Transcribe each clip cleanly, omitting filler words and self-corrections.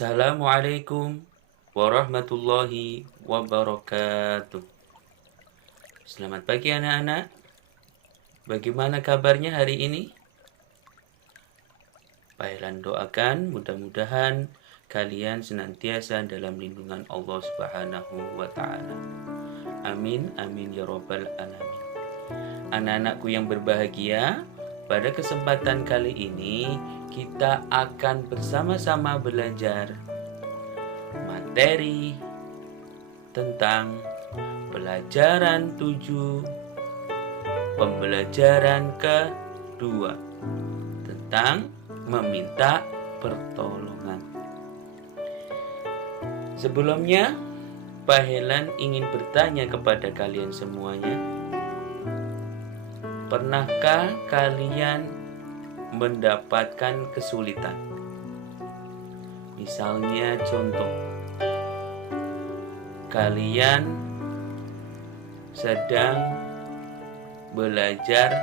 Assalamualaikum warahmatullahi wabarakatuh. Selamat pagi anak-anak. Bagaimana kabarnya hari ini? Baiklah, doakan mudah-mudahan kalian senantiasa dalam lindungan Allah Subhanahu wa taala. Amin amin ya rabbal alamin. Anak-anakku yang berbahagia, pada kesempatan kali ini kita akan bersama-sama belajar materi tentang pelajaran 7, pembelajaran kedua tentang meminta pertolongan. Sebelumnya, Pak Helan ingin bertanya kepada kalian semuanya, pernahkah kalian mendapatkan kesulitan? Misalnya contoh, kalian sedang belajar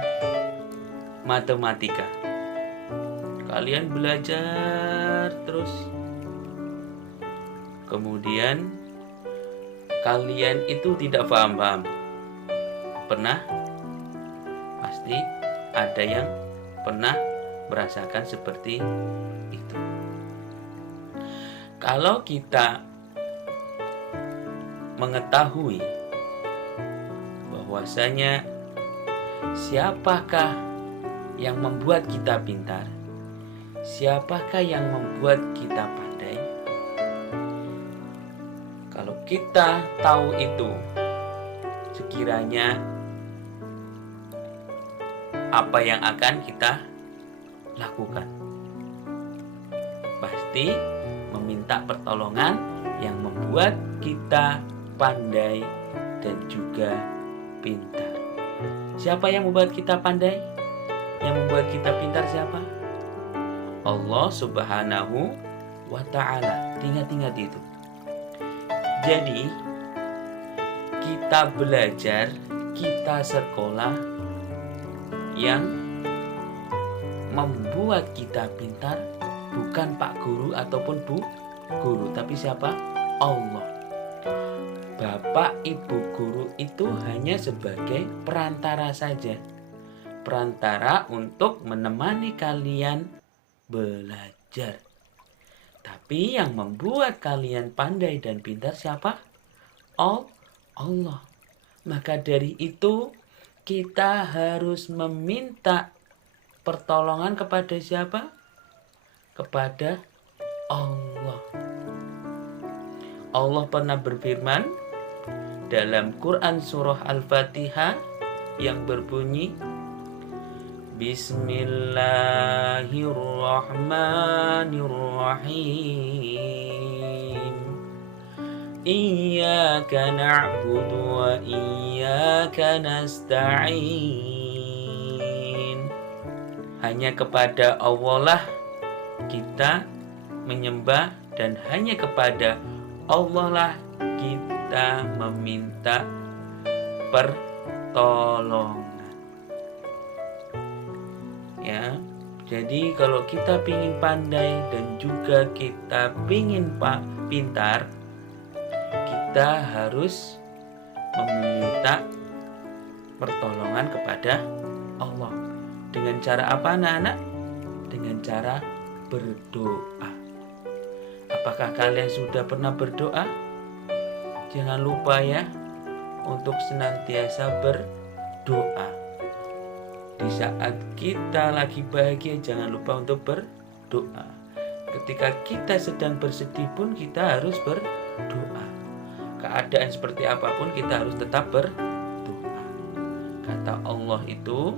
matematika. Kalian belajar terus. Kemudian kalian itu tidak paham-paham. Pernah? Pasti ada yang pernah merasakan seperti itu. Kalau kita mengetahui bahwasanya siapakah yang membuat kita pintar, siapakah yang membuat kita pandai, kalau kita tahu itu, sekiranya apa yang akan kita lakukan? Pasti meminta pertolongan yang membuat kita pandai dan juga pintar. Siapa yang membuat kita pandai? Yang membuat kita pintar siapa? Allah Subhanahu wa ta'ala. Ingat-ingat itu. Jadi kita belajar, kita sekolah, yang membuat kita pintar bukan Pak Guru ataupun Bu Guru, tapi siapa? Allah. Bapak Ibu Guru itu hanya sebagai perantara saja, perantara untuk menemani kalian belajar. Tapi yang membuat kalian pandai dan pintar siapa? Allah. Maka dari itu kita harus meminta pertolongan kepada siapa? Kepada Allah. Allah pernah berfirman dalam Quran surah Al-Fatihah yang berbunyi, Bismillahirrahmanirrahim. Iyyaka na'budu wa iyyaka nasta'in. Hanya kepada Allah lah kita menyembah dan hanya kepada Allah lah kita meminta pertolongan. Ya, jadi kalau kita pingin pandai dan juga kita pingin pintar, kita harus meminta pertolongan kepada Allah. Dengan cara apa anak-anak? Dengan cara berdoa. Apakah kalian sudah pernah berdoa? Jangan lupa ya untuk senantiasa berdoa. Di saat kita lagi bahagia, jangan lupa untuk berdoa. Ketika kita sedang bersedih pun kita harus berdoa. Keadaan seperti apapun kita harus tetap berdoa. Kata Allah itu,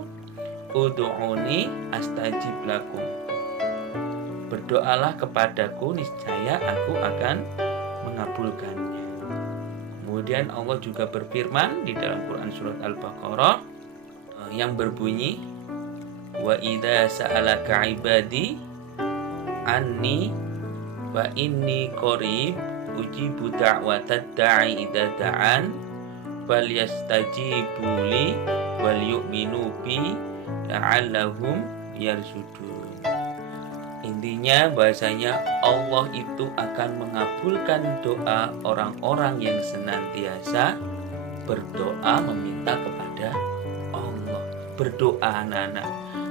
Ud'uni astajib lakum. Berdoalah kepadaku, niscaya aku akan mengabulkannya. Kemudian Allah juga berfirman di dalam Quran surat Al-Baqarah yang berbunyi, Wa idza sa'alaka ibadi anni wa inni qarib ujibu da'watad da'i idza da'an falyastajibu li wal yu'minu bi la'allahum yarsudun. Intinya bahasanya Allah itu akan mengabulkan doa orang-orang yang senantiasa berdoa meminta kepada Allah. Berdoa anak-anak.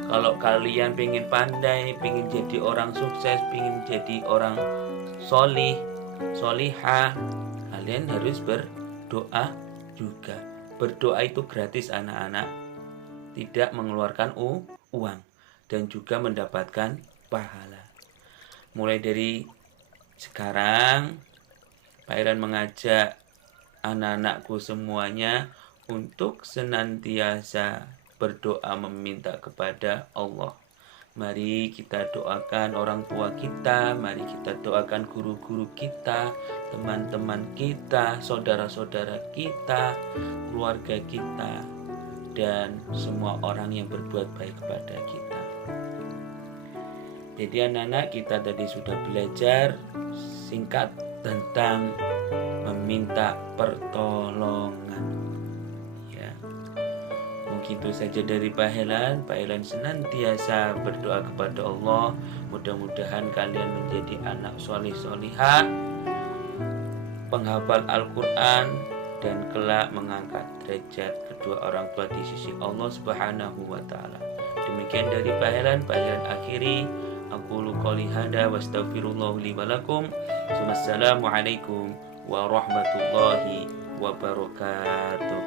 Kalau kalian pengen pandai, pengen jadi orang sukses, pengen jadi orang solih, solihah, kalian harus berdoa juga. Berdoa itu gratis anak-anak, tidak mengeluarkan uang dan juga mendapatkan pahala. Mulai dari sekarang, Pak Iran mengajak anak-anakku semuanya untuk senantiasa berdoa meminta kepada Allah. Mari kita doakan orang tua kita, mari kita doakan guru-guru kita, teman-teman kita, saudara-saudara kita, keluarga kita, dan semua orang yang berbuat baik kepada kita. Jadi anak-anak, kita tadi sudah belajar singkat tentang meminta pertolongan. Ya, mungkin itu saja dari Pak Helan. Pak Helan senantiasa berdoa kepada Allah. Mudah-mudahan kalian menjadi anak solih-solihah, penghafal Al-Quran, dan kelak mengangkat derajat kedua orang tua di sisi Allah Subhanahu wa Ta'ala. Demikian dari Pak Helan. Pak Helan akhiri. Aqulu qouli hada wastaghfirullah li wa lakum. Wassalamualaikum warahmatullahi wabarakatuh.